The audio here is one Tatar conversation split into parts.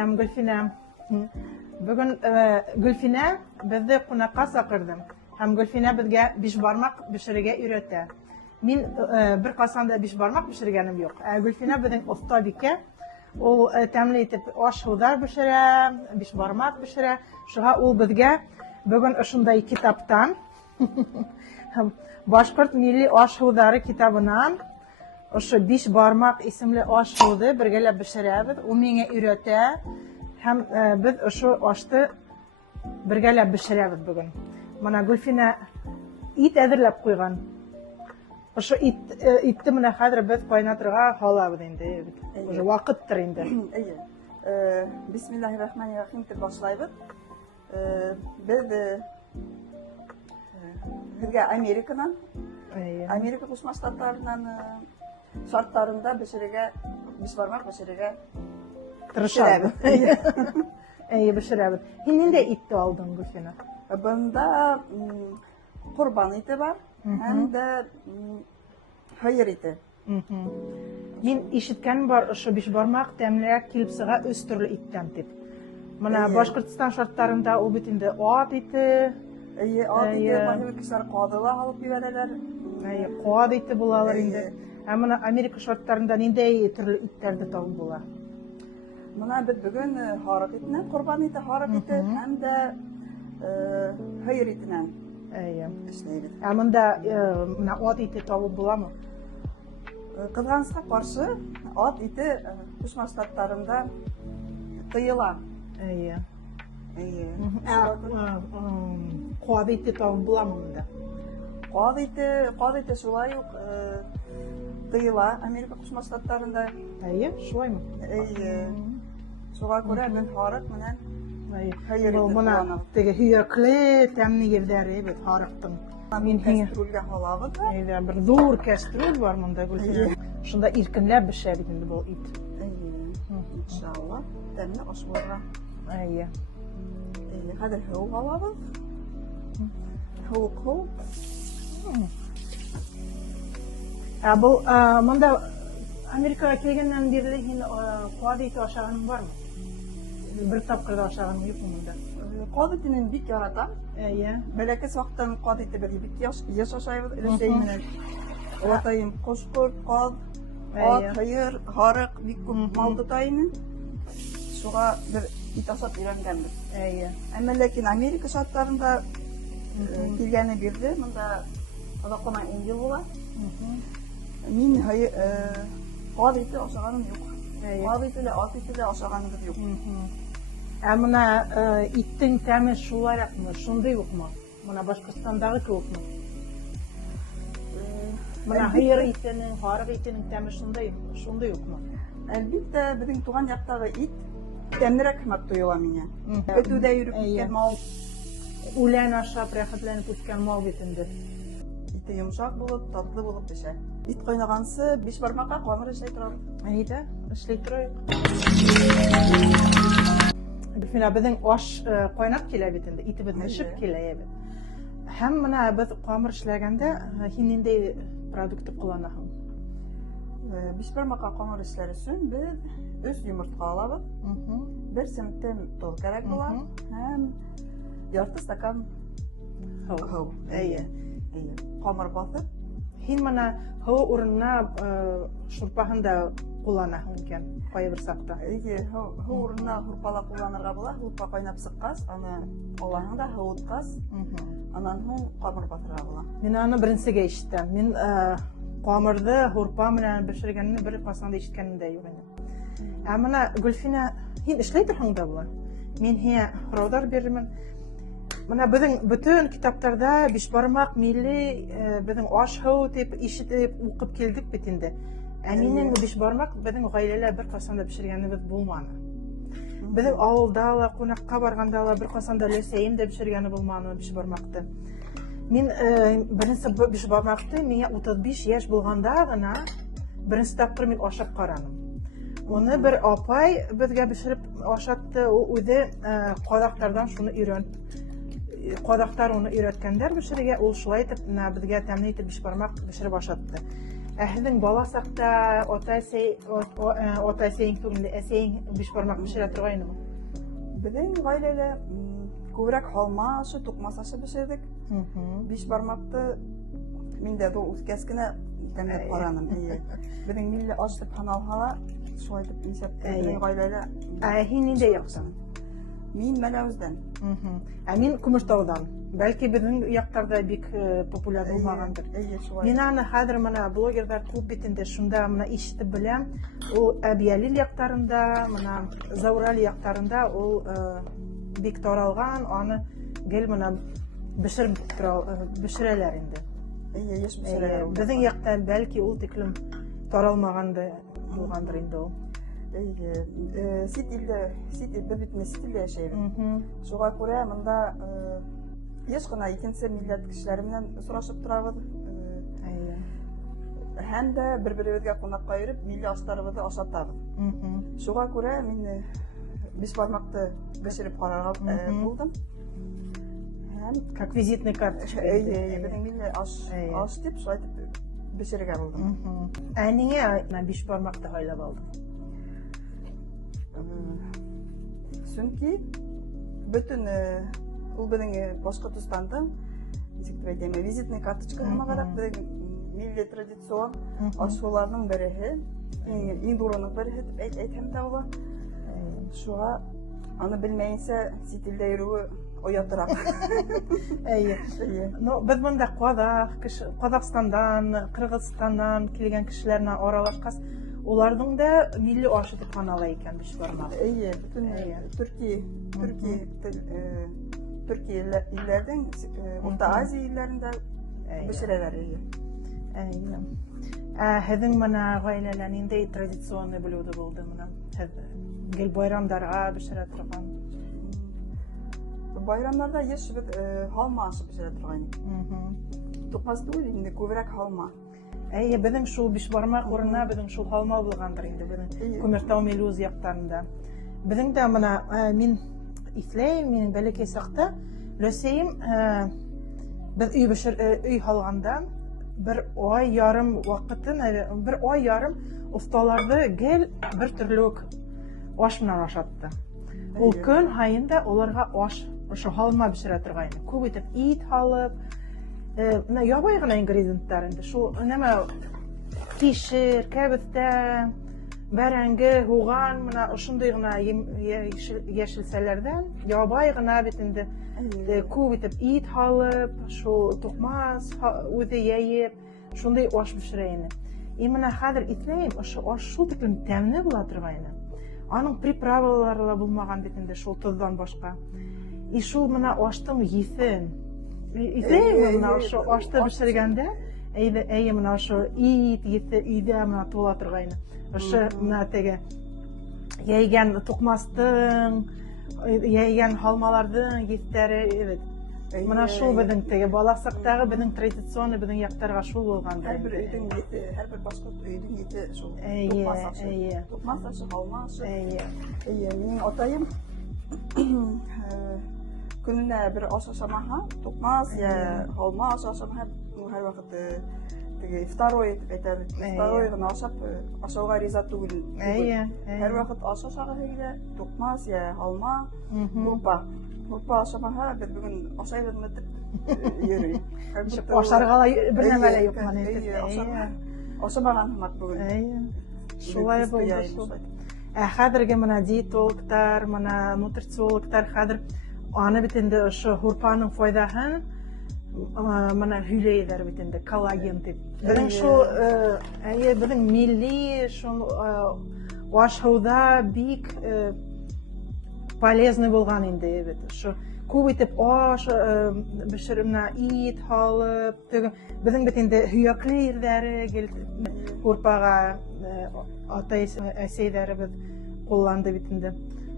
Сәлам, Гөлфинә. Бүген Гөлфинә безне кунакка сакырды. Һәм Гөлфинә безгә бишбармак бешерергә өйрәтә. Мин бер касан да бишбармак бешергәнем юк. Гөлфинә безнең оста бикә. Ул тәмле итеп аш-һыудар бешерә, бишбармак бешерә. Шуңа ул безгә бүген ошондай китаптан, Башкорт милли аш-һыудары китабынан ошо бишбармак исемле аш-һауды бергәләп бешерәбез. Ул миңа өйрәтә. Һәм без ошо ашты бергәләп бешерәбез бүген. Менә Гөлфинә ит әзерләп куйган. Ошо итте менә хәзер без кайнатырга халабыз инде. Уже вакыттыр инде. Бисмиллаһир-рахманир-рахим дип башлайбыз. Без безгә Америкадан, Америка Кушма Штатларынан шартларында бешерергә, бишбармак бешерергә тырышабыз. Бешерәбез. Һин нинди итте алдың, Гөлфинә? Бында курбан ите бар, һәм дә һыер ите. Мин ишеткәнем бар, ошо бишбармак тәмлерәк килеп сыга өч төрле иттән дип. Менә Башкортстан шартларында ул бит инде ат ите, Ат ите, башка кешеләр кадыла алып җибәрәләр. Кад ите булалар инде. Менә Америка шартларында нинди төрле иттәрне табып була? Менә без бүген харык итенә, курбан ите, харык ите һәм дә һыер итенә эшләйбез. Монда менә ат ите табып буламы? Кызганычка каршы, ат ите Кушма Штатларында тыела. Кад ите табып буламы монда? Кад ите шулай ук тыела Америка Кушма Штатларында. Шулаймы? Шуңа күрә без харык менән һыер ите кулланабыз. Теге һөякле, тәмле җирдәре бит харыктың. Мин кастрюльгә һалабыз. Бер зур кастрюль бар монда, Гөлфинә. Шунда иркенләп бешә бит инде бу ит. Иншалла, тәмле аш булырга. Хәзер һыу һалабыз. Һыу. Бу монда Америкага килгәннән бирле һин кад ите ашаганың бармы? Бер тапкыр да ашаганың юкмы монда? Кад итен бик яратам. Бәләкәс вакыттан кад ите бик яш ашайбыз. Өлешәй менән. Атайым кошкорт, кад, ат, һыер, харык бик күп мал тота иде. Шуңа бер ит ашап өйрәнгәнбез. Әмма ләкин Америка шартларында килгәне бирде. Монда Казакстан инде була. Мин кад ите ашаганым юк. Кад ите дә, ат ите дә ашаганыбыз юк. Менә иттең тәме шулайракмы, шундый юкмы? Менә Башкортстандагы кебекме? Менә һыер итенең, харык итенең тәме шундый юкмы? Әлбиттә, безнең туган яктагы ит тәмлерәк хәмәт тоела миңа. Көтүдә йөреп киткән мал, үлән ашап, рәхәтләнеп үткән мал бит инде. Ите йомшак булып, татлы булып пешә. Ит кайнагансы бишбармакка камыр эшләй торабыз. Эшләй торыйк. Гөлфинә, безнең аш кайнап килә бит инде, итебез пешеп килә бит. Һәм менә без камыр эшләгәндә һин нинди продукт кулланаһың? Бишбармакка камыр эшләр өчен без 3 йомыртка алабыз. 1 семтем тоз кирәк була һәм ярты стакан һыу. Камыр басып. Һин менә һыу урынына шурпаһын да кулланаһың икән, кайбер сакта. Һыу урынына хурпала кулланырга була. Хурпа кайнап сыккач, аны алаһың да һыуыткач, аннан һуң камыр басырга була. Мин аны беренчегә ишеттем. Мин камырды хурпа белән бешергәнне бер касан да ишеткәнем дә юк инде. Менә Гөлфинә, һин эшләй торһың да була. Мин һиңа һораудар бирермен. Менә безнең бөтен китаптарда бишбармак милли безнең аш-һыу дип ишетеп укып килдек бит инде. Минем бишбармак безнең гаиләләр бер касан да бешергәнебез булмады. Безнең авылда ла, кунакка барганда ла бер касан да ләсәем дә бешергәне булмады бишбармакты. Мин беренче бишбармакты миңа 35 яшь булганда гына беренче тапкыр мин ашап карадым. Оны бер апай безгә бешереп ашатты. Ул үзе кадактардан шуны өйрәнде. Кадактар уны өйрәткәндәр бешерергә, ул шулай итеп безгә тәмле итеп бишбармак бешереп ашатты. Һеҙҙең бала саҡта ата-әсәйең түгел, әсәйең бишбармаҡ бешерә торғайнымы? Беҙҙең ғаиләлә күберәк һалма ашы, туҡмас ашы бешерҙек. Бишбармаҡты мин дә үҫкәс кенә тәмләп ҡараным. Беҙҙең милли аш тип һаналһа ла, шулай итеп нисәп беҙҙең ғаиләлә. Һин ниндәй яҡтан? Мин Мәләүездән. Мин Күмертауҙан. Бәлки беҙҙең яҡтарҙа бик популяр булмағандыр. Мин аны хәҙер мына блогерҙар күп бит инде, шунда мына ишетеп беләм. Ул Әбйәлил яҡтарында, мына Заурали яҡтарында ул бик таралған, аны гел мына бешерәләр инде. Йыш бешерәләр. Беҙҙең яҡта бәлки ул тиклем таралмағанды булғандыр инде ул. Сит илдә йәшәйбеҙ. Шуға күрә мында йыш ҡына икенсе милләт кешеләре менән осрашып торабыҙ. Һәм дә бер-беребеҙгә ҡунаҡҡа йөрөп, милли аштарыбыҙҙы ашатабыҙ. Шуға күрә мин бишбармаҡты бешереп ҡарарға булдым. Как визитный карточка. Беҙҙең милли аш тип, шулай итеп бешерергә булдым. Ниңә бишбармаҡты һайлап алдың? Сөнки бөтөн ул беҙҙең Башҡортостандың визитный карточка булмағараҡ, беҙҙең милли традицион аш-һыуларҙың береһе, иң ҙурының береһе тип әйтһәм дә була. Шуға аны белмәйенсә сит илдә йөрөүе оятыраҡ. Беҙ бында Ҡаҙағстандан, Ҡырғыҙстандан килгән кешеләренә аралашҡас, уларҙың да милли ашы тип һанала икән бишбармаҡ. Төркиә илләрҙең, Урта Азия илләрендә бешерәләр. Һеҙҙең мына ғаиләлә ниндәй традиционный блюдо булды мына? Гел байрамдарға бешерә торған? Байрамдарда йыш беҙ һалма ашы бешерә торғайныҡ. Туҡмас түгел инде, күберәк һалма. Беҙҙең шул бишбармаҡ урынына беҙҙең шул һалма булғандыр инде беҙҙең Күмертау Мелюз яҡтарында. Беҙҙең дә мына мин иҫләйем, минең бәләкәй саҡта өләсәйем беҙ өй һалғанда бер ай ярым ваҡытын, бер ай ярым оҫталарҙы гел бер төрлө аш менән ашатты. Ул көн һайын да уларға аш, ошо һалма бешерә торғайны. Күп итеп ит һалып, ябай ғына ингредиенттар инде. Шул нәмә кишер, кәбеҫтә, бәрәңге, һуған, мына ошондай ғына йәшелсәләрҙән ябай ғына бит инде күп итеп ит һалып, шул туҡмас үҙе йәйеп, шундай аш бешерә ине. Мына хәҙер иҫләйем, ошо аш шул тиклем тәмле була торғайны. Аның приправалары ла булмаған бит инде шул тоҙҙан башҡа. И шул мына аштың еҫен иҫләйем, мына ошо ашты бешергәндә, мына ошо ит еҫе өйҙә мына тула торғайны. Ошо мына теге йәйгән туҡмастың, йәйгән һалмаларҙың еҫтәре, мына шул беҙҙең теге бала саҡтағы беҙҙең традиционный беҙҙең яҡтарға шул булған. Һәр бер өйҙөң еҫе, һәр бер башҡорт өйҙөң еҫе шул туҡмас ашы. Туҡмас ашы, һалма ашы. Минең атайым көнөнә бер аш ашамаһа, туҡмас йә һалма аш ашамаһа, һәр ваҡыт теге второй итеп әйтәбеҙ. Второй ғына ашап, ашауға риза түгел. Һәр ваҡыт аш ашағыһы килә, туҡмас йә һалма, һурпа. Һурпа ашамаһа, беҙ бөгөн ашайбыҙмы тип йөрөй. Ашарға ла бер нәмә лә юҡ. Ашамаған һымаҡ бөгөн. Шулай булды шул. Хәҙерге мына диетологтар, мына нутрициологтар хәҙер аны бит инде ошо һурпаның файҙаһын мына һөйләйҙәр бит инде, коллаген тип. Беҙҙең шул беҙҙең милли шул аш-һыуҙа бик полезный булған инде бит. Ошо күп итеп аш бешереп, ит һалып, беҙҙең бит инде һөйәкле ирҙәре һурпаға ата-әсәйҙәребеҙ ҡулланды бит инде.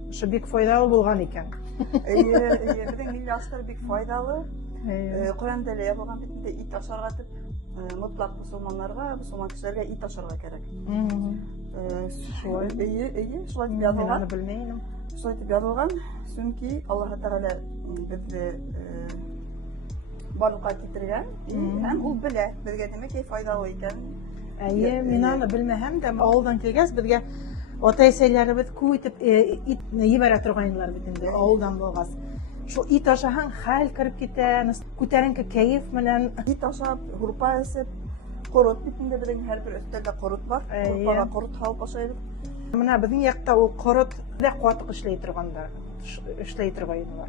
Ошо бик файҙалы булған икән. Беҙҙең милли аштар бик файҙалы. Ҡөрьәндә лә яҙылған бит инде ит ашарға тип, мотлаҡ мосолман кешеләргә ит ашарға кәрәк. Шулай тип яҙылған. Шулай тип яҙылған, сөнки Аллаһ Тәғәлә беҙҙе барлыҡҡа китергән, һәм ул белә беҙгә нимәкәй файҙалы икән. Әйе, мин аны белмәһәм дә, авылдан килгәс, безгә ата-әсәләребез күп итеп ит ебәрә торганнар бит инде, авылдан булгас. Шул ит ашаһаң, хәл киреп китә, күтәренке кәеф менән. Ит ашап, хурпа эсеп, корот бит инде безнең һәрбер өстәлдә корот бар. Хурпага корот халык ашыйбыз. Менә безнең якта ул корот дә катык эшләй торгандар, эшләй торганнар.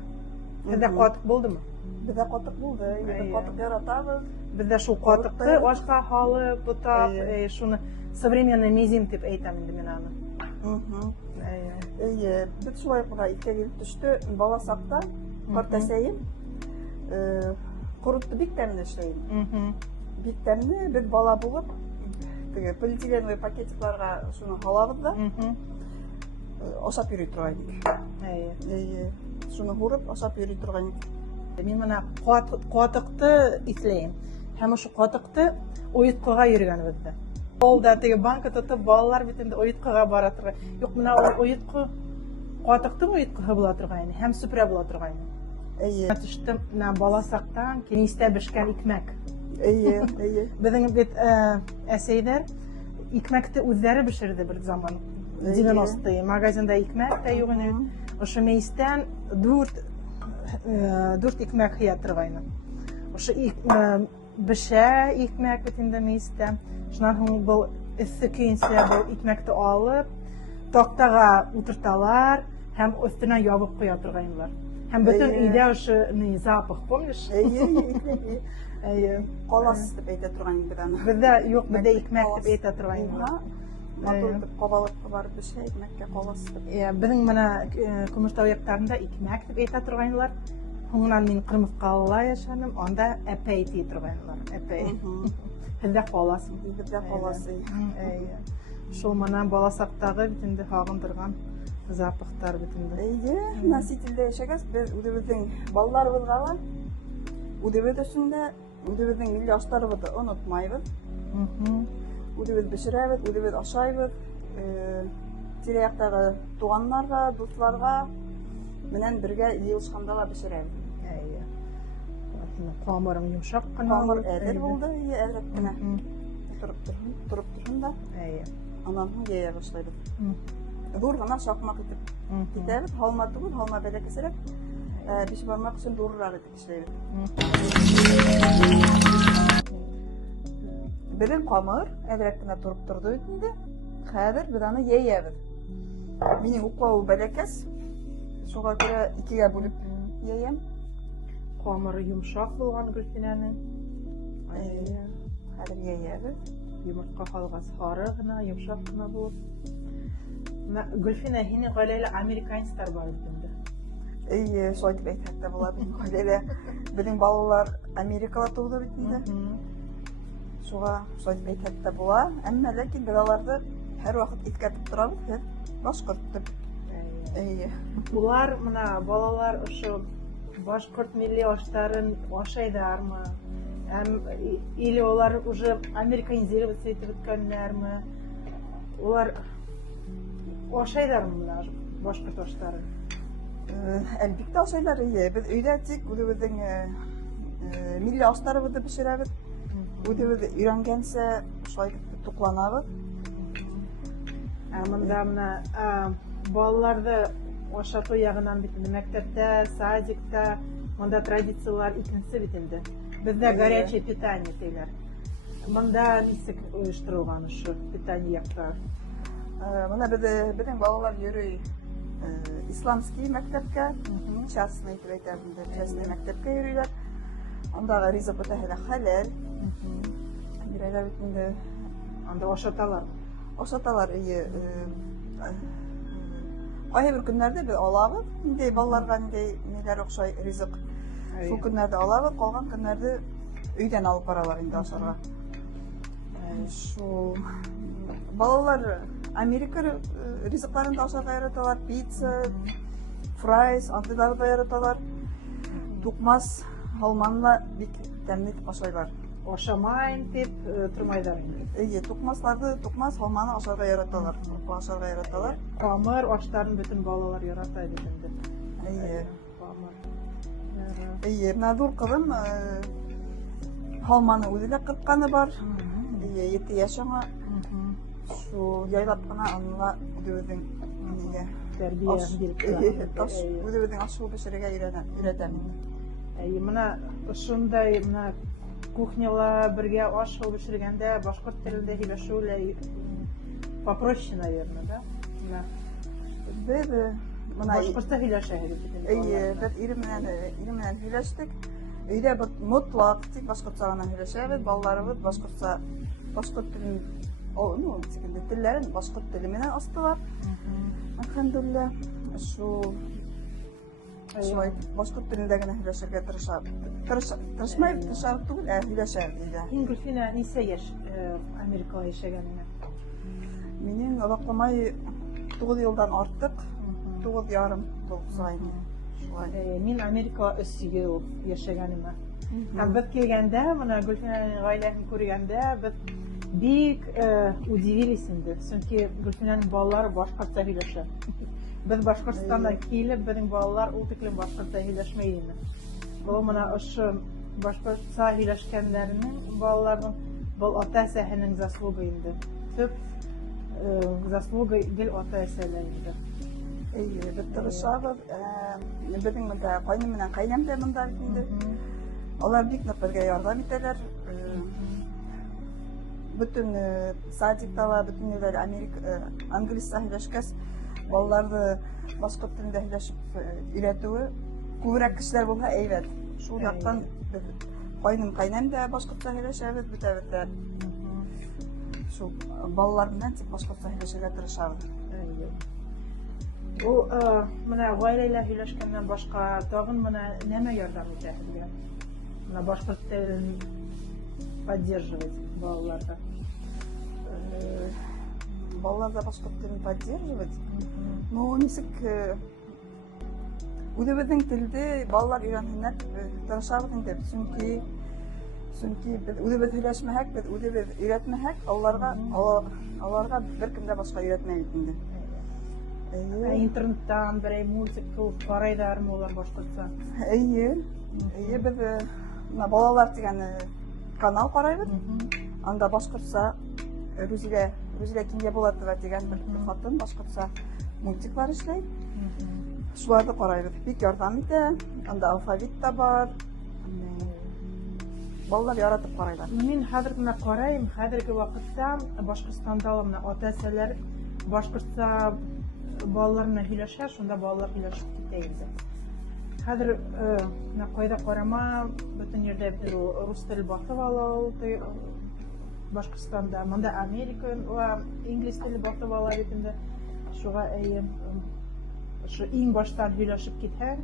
Сездә катык булдымы? Бездә катык булды, без катык яратабыз. Бездә шул катыкты ашка халып, бутап, шуны современный мизин дип әйтәм инде мин аны. Без шулай кына иткә килеп төште, бала сакта, карт әсәем коротты бик тәмле эшләй. Бик тәмле, без бала булып, теге полиэтиленовый пакетикларга шуны халабыз да, ашап йөри торган идек. Шуны хурып, ашап йөри торган идек. Мин менә катыкты исләйм. Һәм ошо катыкты оеткыга йөргәнбездә. Алда теге банка тотып балалар бит инде оеткыга бара торган. Юк, менә оеткы катыктың оеткыгы була торган, һәм сүпрә була торган. Төштем, менә бала сактан кенистә бешкән икмәк. Безнең бит әсәйләр икмәкте үзләре бешерде бер заман. 90-е магазинда икмәк тә юк иде. Ошо мейстән 4 икмәк хыя торган. Ошо бешә икмәк бит инде мейстә. Шуннан һуң бу эссе көенсә бу икмәкте алып, тактага утырталар һәм өстенә ябып куя торганнар. Һәм бөтен өйдә ошо запах, помнишь? Колас дип әйтә торган идек аны. Бездә юк, бездә икмәк дип әйтә торганнар. Матур дип кабалыкка барып бешә, икмәккә колас дип. Безнең менә Көмештау яктарында икмәк дип әйтә торганнар. Һуңнан мин Кырмыскалыда яшәдем, анда әпәй дип торганнар. Әпәй. Бездә колас. Бездә колас. Шул менә бала сактагы бит инде хагындырган запахтар бит инде. Насителдә яшәгәс, без үзебезнең балаларыбызга үдебез өчендә үзебезнең милли ашларыбызны онытмайбыз. Үдебез бешерәбез, үдебез ашайбыз. Тирә-яктагы туганнарга, дусларга менән бергә йыелышканда ла бешерәбез. Камырың йомшак кына, камыр әдер булды, әдер кенә. Турып торһын да. Аннан һуң яя башлайбыз. Зур гына шакмак итеп китәбез, халма түгел, халма бәләкәсерәк. Биш бармак өчен зуррак итеп эшләйбез. Бирен камыр әдерәк кенә турып торды бит инде. Хәзер без аны яябыз. Минең уклау бәләкәс. Шуңа күрә икегә бүлеп яям. Камыры йомшак булган Гөлфинәнең. Хәзер яябыз. Йомыртка калгас сары гына, йомшак кына булып. Гөлфинә, һинең гаиләле американецлар бар инде. Шулай дип әйтһәк тә була. Гаиләдә безнең балалар Америкада туды бит инде. Шуңа шулай дип әйтһәк тә була. Әмма ләкин без аларны һәр вакыт искәртеп торабыз, башкорт дип. Улар менә балалар ошо башкорт милли ашларын ашайдармы? Или олар уже американизироваться итеп беткәннәрме? Олар ашайдармы менә башкорт ашларын? Әлбиттә ашайлар. Без өйдә тик үзебезнең милли ашларыбызны бешерәбез. Үзебез өйрәнгәнсә шулай тукланабыз. Монда менә балаларды ашату ягыннан бит мәктәптә, садикта, монда традициялар икенче бит инде. Бездә горячее питание диләр. Монда нисек оештырылган шу питание якта? Менә безнең балалар йөри исламский мәктәпкә, частный дип әйтәбез, частный мәктәпкә йөриләр. Андагы ризык бөтәһе хәләл. Бирәләр бит инде. Анда ашаталар. Ашаталар. Кайбер бер көннәрдә без алабыз. Инде балаларга инде ниләр охшай ризык. Шул көннәрдә алабыз, калган көннәрдә өйдән алып баралар инде ашарга. Шул балалар Америка ризыкларын да ашарга яраталар. Пицца, фрайс, андыйларны яраталар. Тукмас, халманны бик тәмле итеп ашайлар. Ашамайын дип тормайдар инде. Тукмас, халманы ашарга яраталар. Ашарга яраталар. Камыр ашларын бөтен балалар ярата бит инде. Камыр. Менә зур кызым халманы үзе дә кыртканы бар. 7 yaşıma şu yaylap kına anla ödüğün niye Тәрбия taş ödüğün aşığı pişirge üretemin. Мына ушундай мына кухняла бирге аш кылып биширгенде башкорт тилинде сүйлөшүү эле попроще, наверное, да? Biz buna Башкортча сүйлөшөбүз. biz irimden hüleştik. Öyle bir mutlak tek başkırtsa gana hüleşebiz. Ballarımız başkırtsa başkırt dilin onu dillerin başkırt dilimine astılar. Elhamdülillah şu başkırt dilindegine hüleşerge tırışmayıp tırışarıp değil, hüleşerdi. Гүлфина нече яш Америкага яшәгәнеңә? Menin odaklamay 9 yıldan arttık. 9 yarım sayın. Мин Америкага 3 ел яшәгәнемә. Һәм без килгәндә, моны Гүлфинаның гаиләсен күргәндә, без бик удивились инде. Чөнки Гүлфинаның балалары башкортча һөйләшә. Без Башкортстанга килеп, безнең балалар ул тиклем башкортча һөйләшмәй иде. Бу моны ошо башкортча һөйләшкәннәрнең балаларның бул ата-әсәһенең заслугы инде. Төп заслуга гел ата-әсәләр инде. Biz tırışabız. Bizim burada kaynım bilen kaynam da bunda bitindi. Onlar büyük nöpürge yardım ederler. Bütün sadiktalar, bütün yerler Anglis'ta hüleşkes. Ballarda başka dilinde hüleşip üretiyor. Kuvrak kişiler bulha evet. Şu yaptan kaynam da başka dilinde hüleşebiz. Bu da şu ballarından tek başka dilinde hüleşerge tırışabız. У мына гаиләләр һөйләшкәннән башка тагын мына нәмә ярдәм итә безгә? Мына башкорт телен поддерживать балаларда. Балаларда башкорт телен поддерживать. Ну, нисек үзебезнең телде балалар өйрәнһеннәр тырышабыз инде. Чөнки без үзебез һөйләшмәһәк, без үзебез өйрәтмәһәк, аларга беркем дә башка өйрәтмәй инде. Интернеттан берәй мультик кылып карайдармы улар башкортча? Без балалар дигән канал карайбыз. Анда башкортча Рузилә Кингәбулатова дигән бер хатын башкортча мультиклар эшләй. Шуларны карайбыз. Бик ярдәм итә. Анда алфавит та бар. Балалар яратып карайлар. Мин хәзер генә карайм, хәзерге вакытта Башкортстанда мына ата-әсәләр башкортча балаларына һөйләшә, шунда балалар һөйләшеп китә инде. Хәзер кайда карама, бөтен ердә рус теле басып ала Башкортстанда, монда Америка ва инглиз теле басып ала бит инде. Шуга шу иң баштан һөйләшеп китһәң,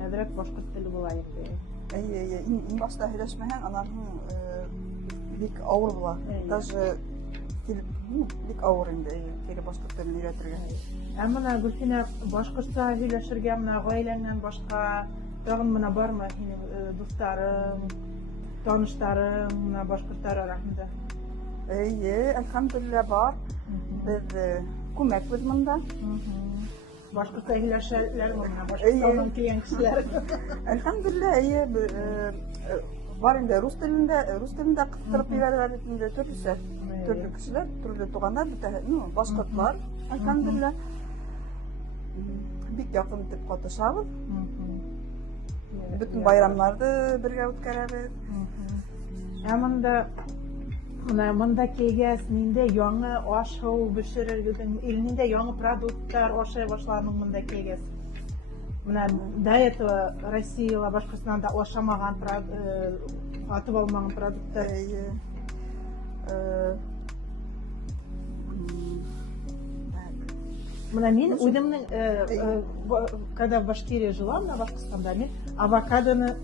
хәзрәк башкорт теле була инде. Иң башта һөйләшмәһәң, анарның бик авыр була. Даже бик авыр инде кире башкорт телен өйрәтергә. Әмма Гүлфина башкортча һөйләшергә менә гаиләңнән башка тагын менә бармы һинең дусларың, таныштарың менә башкортлар арасында? Әлхәмдүлилләһ бар. Без күмәкбез монда. Башкортча һөйләшәләрме менә Башкортстаннан килгән кешеләр? Әлхәмдүлилләһ, бар инде рус телендә кыстырып бирәләр инде төрле кешеләр, төрле туганнар, башкортлар. Әлхәмдүлилләһ. Бик якын итеп катышабыз. Bütün bayramларды бергә үткәрәбез. Монда килгәс инде яңа аш-һау бешерергә, илендә яңа продуктлар ашый башладың монда килгәс. Менә до этого Россияда, Башкортстанда ашамаган, атып алмаган продуктлар. Мин үземнең, когда в Башкирии жила, на Башкортстанда, мин авокадоны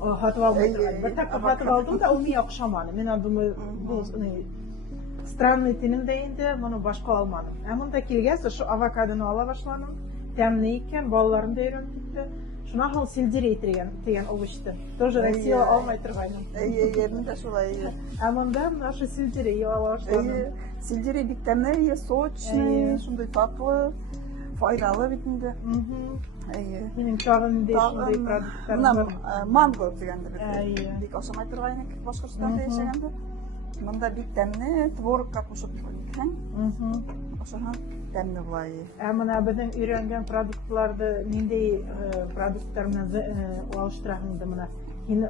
хатып алдым. Бер так хатып алдым да, ул миңа охшамады. Мен думаю, бу странный тимендә инде, моны башка алмадым. Ә монда килгәс, ошо авокадоны ала башладым. Тәмле икән, балаларым да өйрәнеп китте. Шуңа һәм сельдерей дигән овощты. Тоже Россия алмай торгайным. Монда шулай. Ә монда ошо сельдерей ала башладым. Сельдерей бик тәмле, сочный, шундай татлы, файдалы бит инде. Минем тагын инде шундай продуктлар бар. Манго дигәндә бик ашамай торгайнык Башкортстанда яшәгәндә. Мында бик тәмле, творогка кушып куйган. Ошоһон тәмле булай. Мына безнең өйрәнгән продуктларны ниндәй продуктлар белән алыштыраһың мына? Һин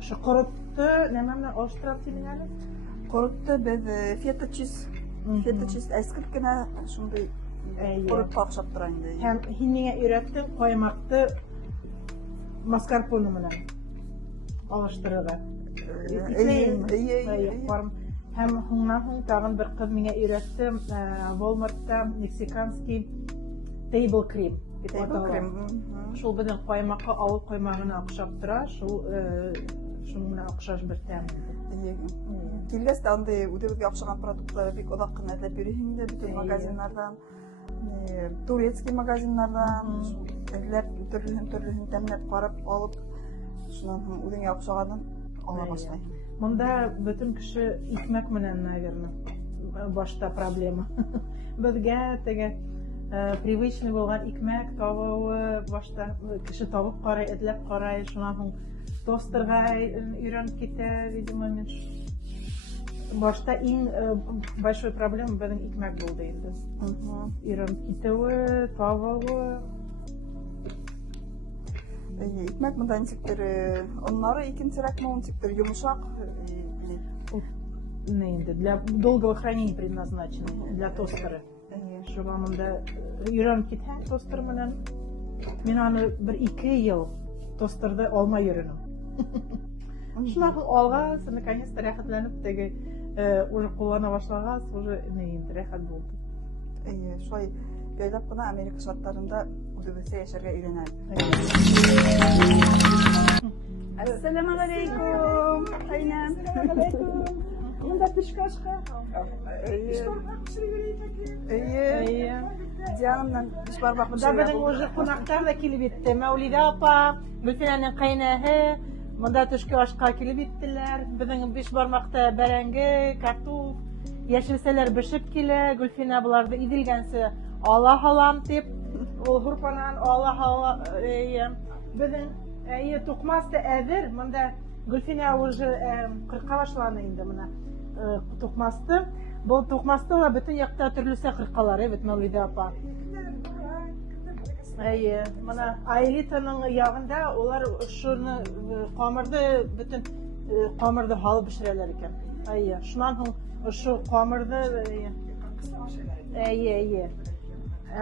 шу корытты нәмә белән алыштырасың синең әле? Корытты без фета чиз әскерт кенә шундый корытка охшап тора инде. Һәм һин миңа өйрәттең каймакты маскарпоне менән алыштырырга. Һәм һуңнан һуң тагын бер кыз миңа өйрәтте, Walmartта мексиканский table cream. Шул безнең каймакка авыл каймагына охшап тора, шул шуңа охшаш бер тәм. Килгәс тә андый үзебезгә охшаган продуктлар бик оҙаҡ кына эҙләп йөрөйһең дә бөтөн магазиннардан, турецкий магазиннардан эҙләп төрлөһөн тәмләп ҡарап алып, шунан һуң үҙеңә охшаганын ала башлайһың. Монда бөтен кеше икмәк менән, наверное, башта проблема. Безгә теге привычный булган икмәк табыуы башта кеше табып карай, эҙләп карай, шунан һуң тостерга өйрәнеп китә, видимо, мен башта иң большой проблема безнең икмәк булды инде. Өйрәнеп китеүе, табыуы. Икмәк мында нисектер, оннары икенсерәкме, нисектер йомшаҡ. Для долгого хранения предназначены, для тостера. Шуға монда өйрәнеп китһәң тостер менән, мин аны бер 2 йыл тостерды алмай йөрөнөм. Шунан һуң алгас, наконец-то рәхәтләнеп теге уже куллана башлагас, уже рәхәт булды. Шулай яйлап кына Америка шарттарында үҙебеҙҙә йәшәргә өйрәнәбеҙ. Ассаламу алейкум. Ҡайнам. Мында төшкө ашҡа. Дианамдан биш бармаҡ Мында беҙҙең уже ҡунаҡтар да килеп етте. Мәүлиҙә апа, Гөлфинәнең ҡәйнәһе, мында төшкө ашҡа килеп еттеләр. Беҙҙең биш бармаҡта бәрәңге, картуф, йәшелсәләр бешеп килә. Гөлфинә быларҙы иҙелгәнсе ала һалам тип, ул һурпанан ала һала. Беҙҙең туҡмас та әҙер. Мында Гөлфинә уже 40-ҡа башланы инде мына туҡмасты. Был туҡмасты ла бөтөн яҡта төрлөсә ҡырҡалар, бит Мәүлиҙә апа. Мына Аэлитаның яғында улар шуны ҡамырҙы, бөтөн ҡамырҙы һалып бешерәләр икән. Шунан һуң шу ҡамырҙы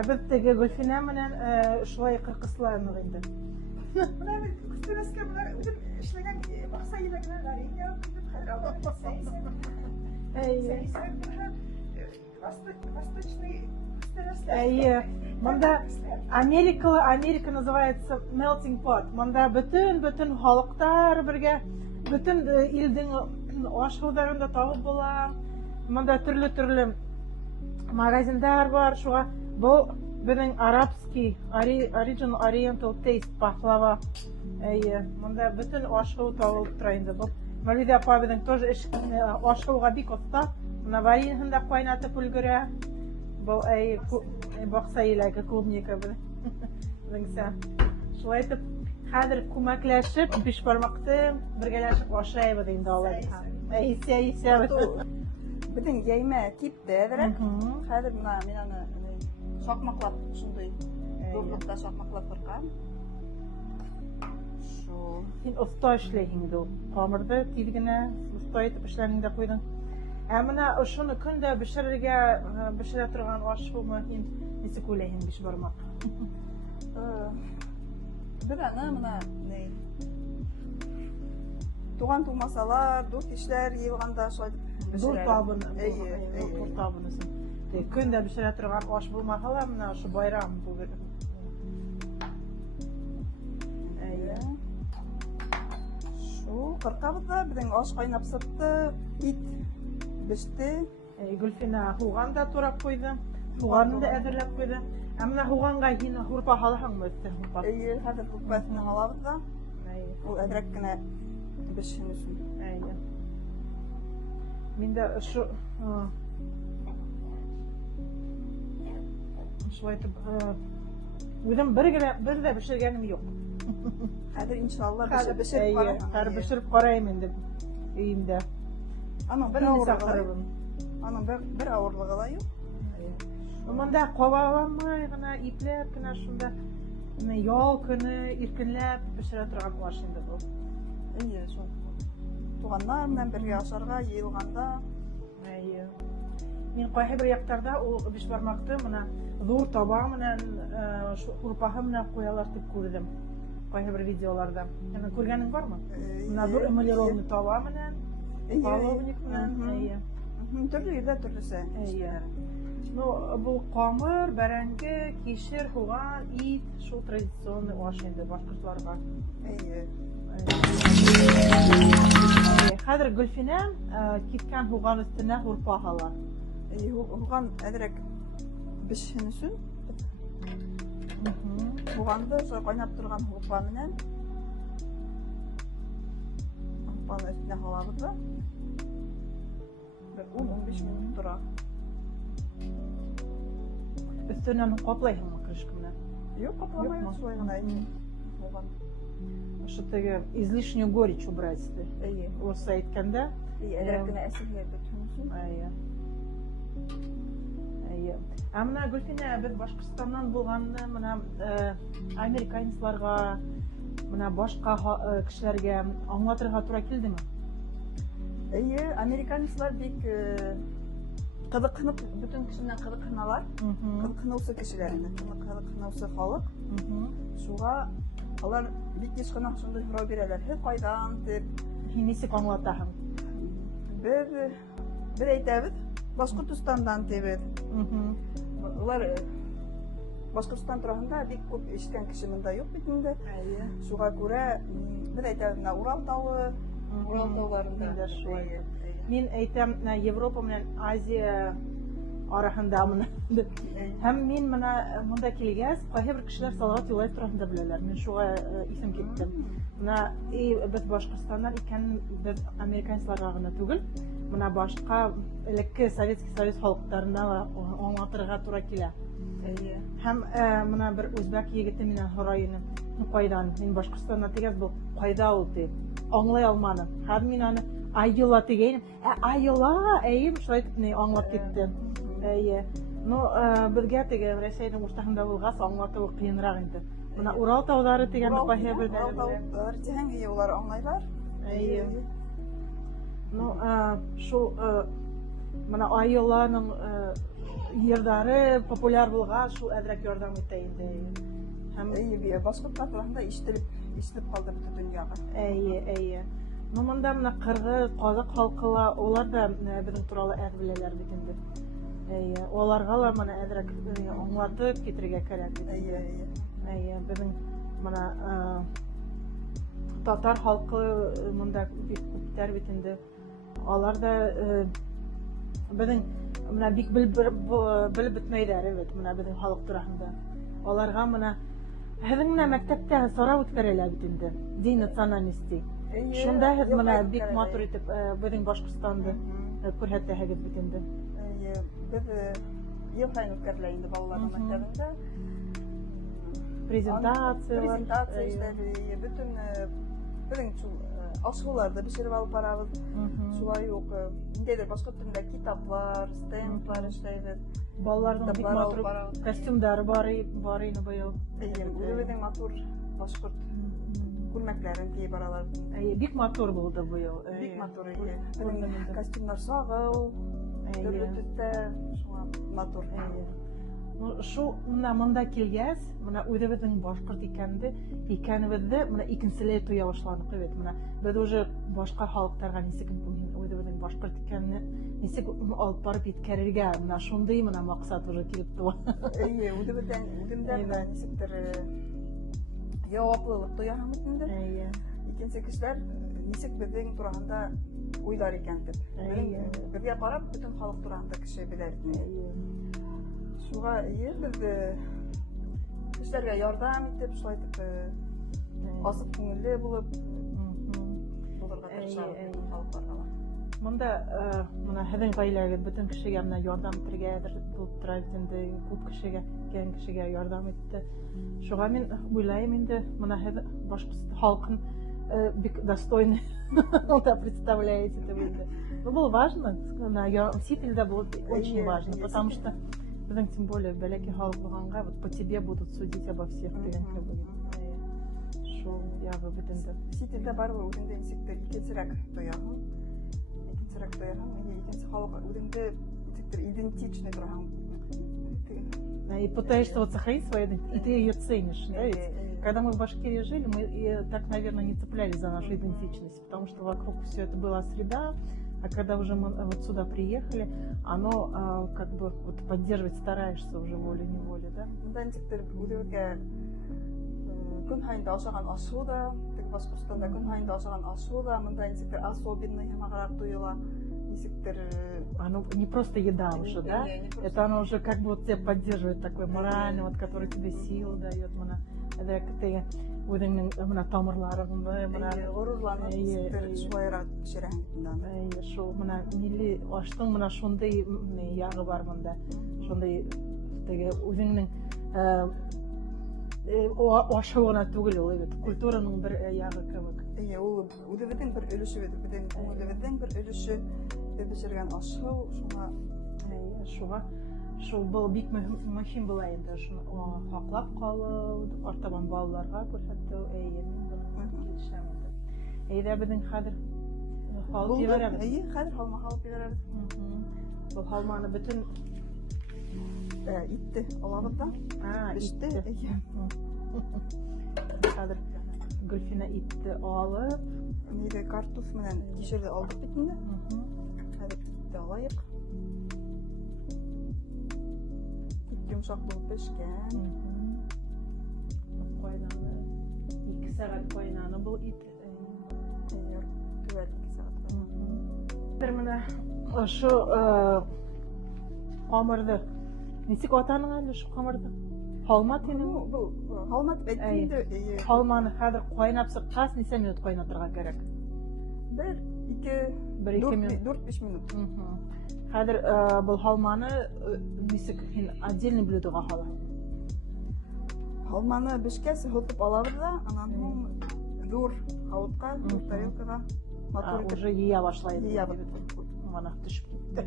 беҙ теге Гөлфинә менән шулай ҡырҡысланыҡ инде. Бына күстәнәскә бына үҙем эшләгән баҡса еләгенә гария восточный күстәнәсләр. Мында Америка называется melting pot. Мында бөтөн халыҡтар бергә, бөтөн илдең аш-һыуҙарында табып була. Мында төрлө магазиндар бар. Шуға был беҙҙең арабский, oriental taste пахлава. Мында бөтөн аш-һыу табылып тора инде. Мәүлиҙә апа беҙҙең тоже аш-һыуға бик оҫта. Мына вареныһын да ҡайнатып өлгөрә. Был баҡса еләге, клубника беҙҙеңсә. Шулай итеп, хәҙер күмәкләшеп, биш бармаҡты бергәләшеп ашайбыҙ инде алай. Беҙҙең йәймә кипте әҙерәк. Хәҙер мына мин аны шаҡмаҡлап, шундай ҙурлыҡта шаҡмаҡлап ҡырҡам. Һин оҫта эшләйһең инде ул ҡамырҙы тиҙ генә оҫта итеп эшләнең дә ҡуйҙың. Мына ошоно көндә бешерә торған аш-һыумы һин нисек уйлайһың биш бармаҡ? Беҙ аны мына туған-тыумасалар, дуҫ-ишләр йыйылғанда шулай Ҙур табын өсөн. Көндә бешерә торған аш булмаһа ла, мына ошо байрам булыр. Шул ҡырҡабыҙ да, беҙҙең аш ҡайнап сыҡты, ит беште. Гөлфинә һуған да турап ҡуйҙы, һуғанын да әҙерләп ҡуйҙы. Мына һуғанға һин һурпа һалаһыңмы өҫтән һурпа? Хәҙер һурпа өҫтөнә һалабыҙ да, ул әҙерәк кенә бешһен өсөн. Мин дә ошо шулай итеп үҙем бер ҙә бешергәнем юҡ. Хәҙер иншалла бешереп ҡараһың. Хәҙер бешереп ҡарайым инде өйөмдә. Аның бер авырлыгы. Аның бер авырлыгы да юк. Монда кабаланмай гына ипләп кенә шунда ял көне иркенләп пешерә торган машина бу. Әйе, шул. Туганнар белән бергә ашарга йыелганда, Әйе. Мин кайһы бер яктарда ул биш бармакты менә зур таба менән урпаһы менән куялар дип күрдем. Кайһы бер видеоларда. Яны күргәнең бармы? Менә зур эмалированный таба менән, половник менән. Әйе. Төрле ирдә төрлесе. Әйе. Ну, бу камыр, бәрәңге, кишер, хуган, ит, шул традиционный аш инде башкортларга. Әйе. Хәзер Гөлфинә киткән хуган өстенә урпа һала. Әйе, хуган әдрәк бешһен өчен. Хуганды кайнап торган хурпа менән хурпаны өстенә һалабыз да. 10-15 минут тора. Өстенән каплайһыңмы крышка менән? Юк, капламайбыз, шулай гына хуган. Что теге излишнюю горечь убрать. Әйе. Осы әйткәндә. Әдрәк кенә әсерләр бөтен. Әйе. Әйе. Ә менә Гөлфинә, без Башкортстаннан булганны менә американецларга, менә башка кешеләргә аңлатырга туры килдеме? Әйе, американецлар бик кызыксынып, бөтен кешенә кызыксыналар. Кызыксынучы кешеләр, кызыксынучы халык. Шуга алар бик еш кына шундый сорау бирәләр. Һез кайдан дип, Нисек аңлатаһың? Бер әйтәбез, Башкортстандан дибез. Улар Башкортстан турында бик күп ишеткән кеше монда юк бит инде. Шуга күрә бер әйтәбез, Урал тауы, Урал тауларында шулай. Мин әйтәм, Европа белән Азия арасында менә. Һәм мин менә монда килгәс, кайһы бер кешеләр Салават Юлаев турында беләләр. Мин шуга исем киттем. Менә без Башкортстаннан икән, без американецларга гына түгел, менә башка элекке Советский Союз халыкларына аңлатырга туры килә. Һәм менә бер үзбәк егете миннән сорый иде, кайдан? Мин Башкортстаннан тигәс, бу кайда ул дип. Аңлай алмадым. Һәм мин аны Айола дигәнем. Айола, әйе, шулай дип аңлап киттем. Әйе. Ну, безгә теге Россиянең уртаһында булгас, аңлатуы кыенрак инде. Менә Урал таулары дигәнне кайһы бер таулар дигән улар аңлайлар. Әйе. Ну, шул менә Айоланың йырдары популяр булган, шул әдрәк ярдәм итә инде. Һәм әйе, башкортлар турында ишетеп калды бөтен дөньяга. Әйе. Ну, монда менә Кыргыз, Казак халкы, олар да безнең туралы әз беләләр бит инде. Әйе, оларга ла менә әдрәк аңлатып китергә кирәк. Әйе, безнең менә татар халкы монда бик күптәр бит инде. Алар да безнең менә бик белеп бетмәйләр бит менә безнең халык турында. Аларга менә һеҙҙең менә мәктәптә сорау үткәрәләр бит инде. Дин национальности. Шунда һеҙ менә бик матур итеп безнең Башкортстанды күрһәтәһегеҙ бит инде. Без ел сайын үткәрелә инде балаларның мәктәбендә. Презентация эшләре, бөтен безнең ашуларда бешереп алып барабыз. Шулай ук ниндәйдер башка төрле китаплар, стендлар эшләйбез. Балаларның бик матур костюмдары бар иде быел. Үзебезнең матур башкорт күлмәкләрен киеп баралар. Бик матур булды быел. Бик матур иде. Костюмнар сагыл, төрле төстә, шуңа матур. Шул монда килгәс, менә үзебезнең башкорт икәнебезне менә икенчеләй туя башладык бит. Менә без уже башка халыкларга нисек үзебезнең башкорт икәнне нисек алып барып иткәрергә, менә шундый менә максат уже килеп туа. Үзебездән нисектер җаваплылык тояһың бит инде. Икенче кешеләр нисек безнең турында уйлар икән дип. Безгә карап бөтен халык турында кеше белер. Шуга без кешеләргә ярдәм итеп, шулай итеп асып күңелле булып булырга тырышабыз халыкларга. Монда менә һеҙҙең гаиләгеҙ бөтен кешегә менә ярдәм итергә булып тора инде, күп кешегә, килгән кешегә ярдәм итте. Шуга мин уйлайм инде, менә һеҙ Башкортстан халкын бик достойный. Да, представляете, это вы. Ну, было важно, в Сителе было очень важно, потому что, тем более, бәләки халық болғанға, вот по тебе будут судить обо всех, деген кебек. Шо, яғы бітінді. Сителде бар ғой, өтінде инсектер икенсірек тояғын. Икенсірек тояғын, икенсі халық өтінде инсектер идентичный тұрған. И пытаешься вот сохранить свою идентичность, и ты ее ценишь, да, ведь? Когда мы в Башкирии жили, мы и так, наверное, не цеплялись за нашу идентичность, потому что вокруг все это была среда, а когда уже мы вот сюда приехали, оно как бы вот поддерживать стараешься уже волей-неволей, да? Мындай инсектер өтебекке күн хайында ашаған ашу да, тек Башқұртстанда күн хайында ашаған ашу да, мындай инсектер особенный хемағарақ туйыла. Оно не просто еда уже, да? Это оно уже как бы вот тебя поддерживает такой моральный, вот, который тебе силу дает. Это как мына тамырларыңды, мына горурланып шулайрак шерәһен. Шул мына милли аштың мына шундай ягы бар монда. Шундай теге үзеңнең ашуына түгел ул бит, культураның бер ягы кебек. Ул үдебезнең бер өлеше бит, үдебезнең бер өлеше бешергән ашу, шуңа шул был бик мөһим була инде, шуны хаклап калу, артабан балаларга күрсәтү, мин буны килешәм инде. Әйдә безнең хәзер халык җибәрәбез. Хәзер халма халык җибәрәбез. Бу халманы бөтен итте алабыз да. Итте. Хәзер Гөлфинә итте алып, нидә картуф менән кишерде алдык бит инде. Хәзер итте алайык. Yumuşak bulup pişken. Koynanı. 2 saat koynanı bu it. Evet, 2 saat. Bir mine şu kamardı. Nesi kotanın öyle şu kamardı? Halmat yine mi? Bu halmat ettiğinde. Halmanı kadar koynapsa kaç nese minut koynatırga gerek? 4-5 minut. Хәзер бұл халманы нисек һин отдельный блюдоға хала? Халманы бешкәс һутып алабыз да, анан һуң зур һавытка, зур тарелкага матур итеп уже йыя башлайды. Йыя Мана төшүп китте.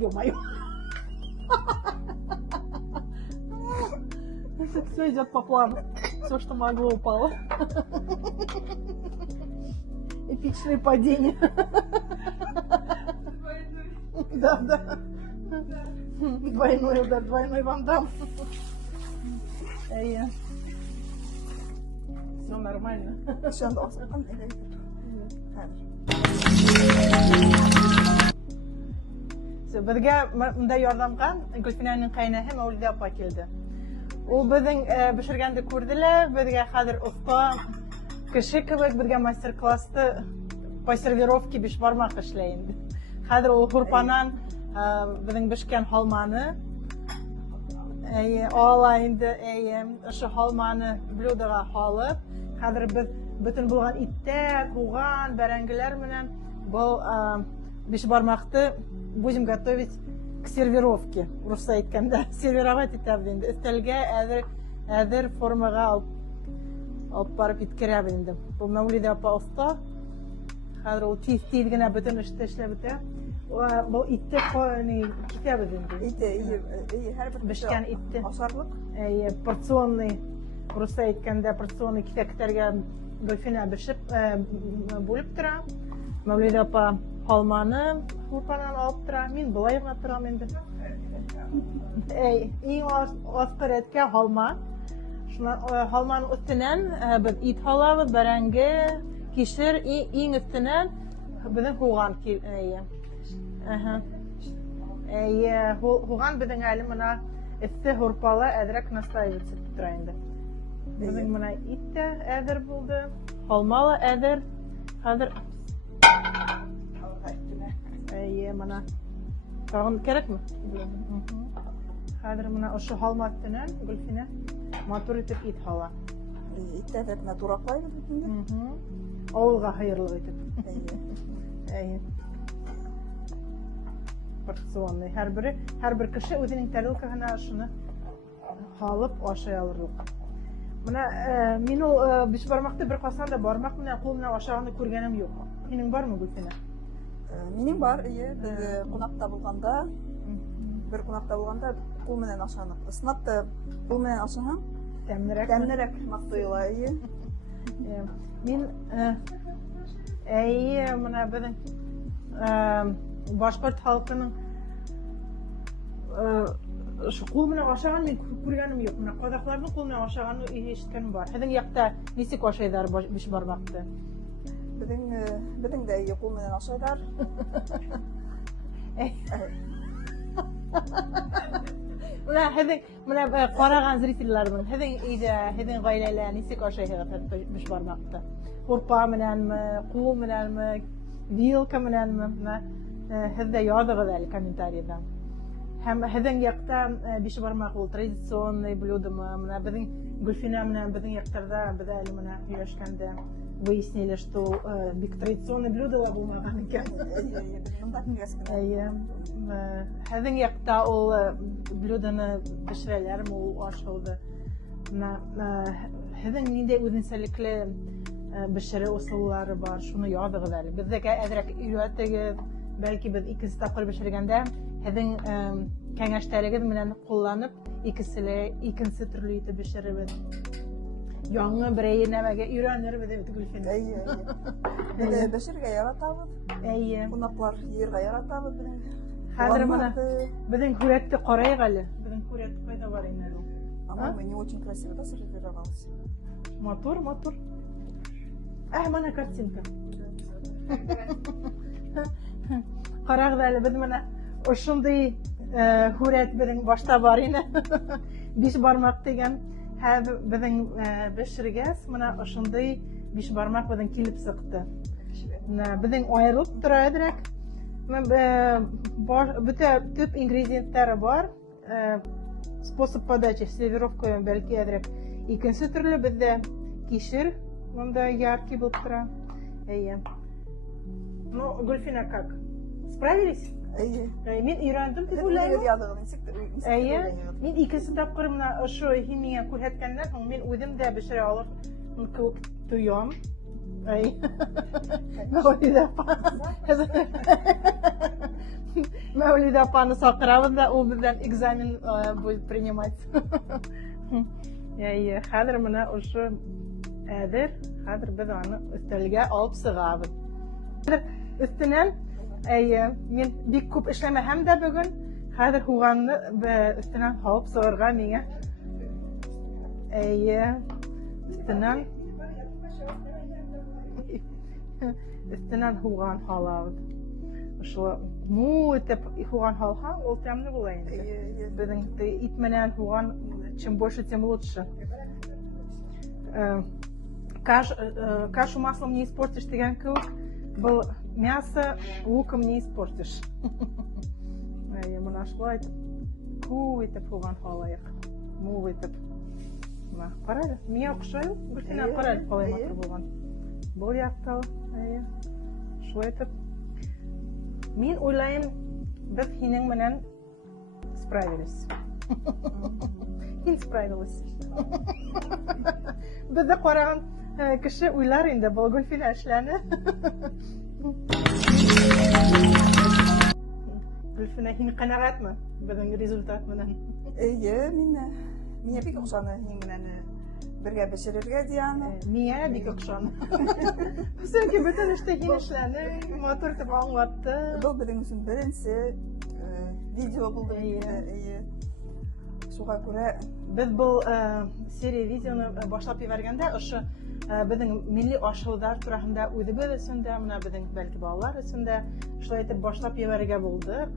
Ё-моё. Все идет по плану. Все, что могло, упало. Эпичное падение. Да. Двойной удар, двойной Ван Дам. Все нормально. Бізге мындай ярдамга Гөлфинәнең кайнаһы Мәүлидә апа килде. Ул безнең бешергәнде күрделәр, безгә хәзер оста кеше кебек безгә мастер-классты по сервировке биш бармак эшләй инде. Хәзер ул хурпанан безнең бешкән халманы ала инде, ошо халманы блюдога халып, хәзер без бөтен булган иттә, куган, бәрәңгеләр менән бу биш бармакты будем готовить к сервировке. Урысча әйткәндә, сервировать итәбез инде. Өстәлгә әзер формага алып барып иткерәбез инде. Бу Мәүлидә апа оста. Хәзер ул тиз генә бөтен эште эшләп бетә. Бу итте китәбез инде. Итте, һәрбер бешкән итте. Ашарлык. Порционный, урысча әйткәндә порционный китәктәргә Гөлфинә бешеп бүлеп тора. Мәүлидә апа халманы хурпанан алып тора, мин болай гына торам инде. Иң аскы рәткә халма. Шуңа халманың өстенән без ит халабыз, бәрәңге, кишер, иң өстенән безнең хуган хуган безнең әле моны эссе хурпалы әзрәк настаивать итеп тора инде. Безнең моны ит тә әзер булды, халмалы әзер. Хәзер мына тагын кирәкме? Хәзер мына ошо халма өстенән Гөлфинә матур итеп ит хала. Итте дә тураклайбыз бит инде. Авылга хәерле итеп. Порционный. Һәрбер кеше үзенең тарелкаһына шуны халып ашый алырлык. Менә мин ул бишбармакты бер касан да бармак менән кул менән ашаганны күргәнем юк. Һинең бармы Гөлфинә? Минем бар, без кунакта булганда, бер кунакта булганда кул менән ашанык. Ысынап та кул менән ашаһаң, тәмнерәк мактыйла, Мин менә безнең башкорт халкының кул менән ашаган мин күргәнем юк. Менә кадакларның кул менән ашаганны ишеткәнем бар. Һеҙҙең яҡта нисек ашайҙар бишбармаҡты? Беҙҙең дә кул менән ашайҙар. Менә ҡараған зрительләрҙең, һеҙҙең өйҙә, һеҙҙең ғаиләлә нисек ашайһығыҙ бишбармаҡты? Һурпа менәнме, ҡул менәнме, вилка менәнме? Һеҙ ҙә яҙығыҙ әле комментарийҙа. Һәм һеҙҙең яҡта бишбармаҡ ул традиционный блюдомы? Менә беҙҙең Гөлфинә менән беҙҙең яҡтарҙа беҙ әле менә һөйләшкәндә выяснили, что бик традиционный блюдо ла булмаған икән. Һеҙҙең яҡта ул блюдоны бешерәләрме, ул ашауҙы? Һеҙҙең ниндәй үҙенсәлекле бешереү ысулдары бар? Шуны яҙығыҙ әле. Беҙҙәге әҙерәк өйрәтегеҙ. Бәлки беҙ икенсе тапҡыр бешергәндә һеҙҙең кәңәштәрегеҙ менән ҡулланып икенсе төрлө итеп бешеребеҙ. Яңы берәй нәмәгә өйрәнербеҙ бит Гөлфинә. Беҙ бешергә яратабыҙ. Ҡунаҡлар йыйырға яратабыҙ. Хәҙер менә беҙҙең һүрәтте ҡарайыҡ әле. Беҙҙең һүрәт ҡайҙа бар ине ул? По-моему, не очень красиво, да, сфотографировалась? Матур. Менә картинка. Ҡарағыҙ әле, беҙ менә ошондай һүрәт беҙҙең башта бар ине. Бишбармаҡ тигән. Беҙҙең бешергәс, менә ошондай бишбармаҡ беҙҙең килеп сыҡты. Беҙҙең айырылып тора әҙерәк. Бөтә төп ингредиенттары бар. Способ подачи, сервировка бәлки әҙерәк. Икенсе төрлө беҙҙә кишер, унда яркий булып тора. Ну, Гөлфинә, как? Справились? Мин өйрәндем дип уйлайым. Мин икенсе тапҡыр менә ошо һин миңә күрһәткәндән һуң мин үҙем дә бешерә алыр кеүек тоям. Мәүлиҙә апаны саҡырабыҙ да ул беҙҙән экзамен будет принимать. Хәҙер менә ошо әҙер. Хәҙер беҙ аны өҫтәлгә алып сығабыҙ. Өҫтөнән мин бик күп эшләмәһәм дә бөгөн, хәҙер һуғанны өҫтөнән һалып сығырға миңә. Өҫтөнән һуған һалабыҙ. Ошо мул итеп һуған һалһаң, ул тәмле була инде. Беҙҙең ит менән һуған чем больше, тем лучше. Кашу маслом не испортишь дигән кеүек, был мясо луком не испортишь. Мына шулай итеп, күп итеп һуған һалайыҡ. Мул итеп. Ҡарағыҙ, миңә оҡшай ул. Гөлфинә, ҡарағыҙ, ҡалай матур булған. Был яҡта шулай итеп. Мин уйлайым, беҙ һинең менән справились. Һин справилась. Беҙҙе ҡараған кеше уйлар инде, был Гөлфинә эшләне. Гөлфинә, һин ҡәнәғәтме беҙҙең результат менән? Миңә бик оҡшаны һинең менән бергә бешерергә, Диана. Миңә бик оҡшаны. Сөнки бөтөн эште һин эшләнең, матур итеп аңлаттың. Был беҙҙең өсөн беренсе видео булды. Шуға күрә беҙ был серия видеоны башлап ебәргәндә, ошо беҙҙең милли ашауҙар тураһында үҙебеҙ өсөн дә, менә беҙҙең бәлки балалар өсөн дә шулай итеп башлап ебәрергә булдыҡ.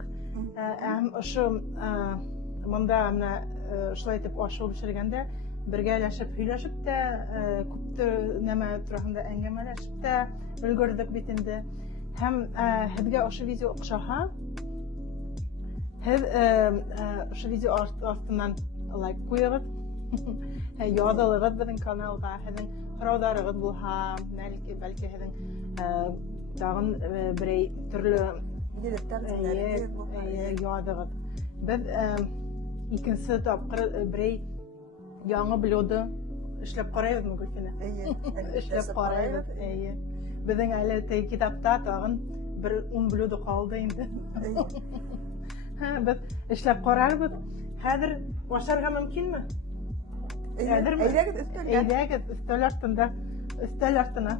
Ошо мында менә шулай итеп ашау бешергәндә бергәләшеп һөйләшеп тә, күптө нәмә тураһында әңгәмәләшеп тә өлгөрҙөк бит инде. Һәм һеҙгә ошо видео оҡшаһа, һеҙ ошо видео артынан лайк ҡуйығыҙ, яҙылығыҙ беҙҙең каналға, һеҙҙең һорауҙарығыҙ булһа, бәлки һеҙҙең тағын берәй төрлө яҙығыҙ. Беҙ икенсе тапҡыр берәй яңы блюдо эшләп карайбызмы, Гөлфинә? Әйе. Эшләп карайбыз. Әйе. Безнең әле теге китапта тагын бер 10 блюдо калды инде. Без эшләп карарбыз. Хәзер ашарга мөмкинме? Әйдәгез өстәлгә. Әйдәгез, өстәл артында, өстәл артына.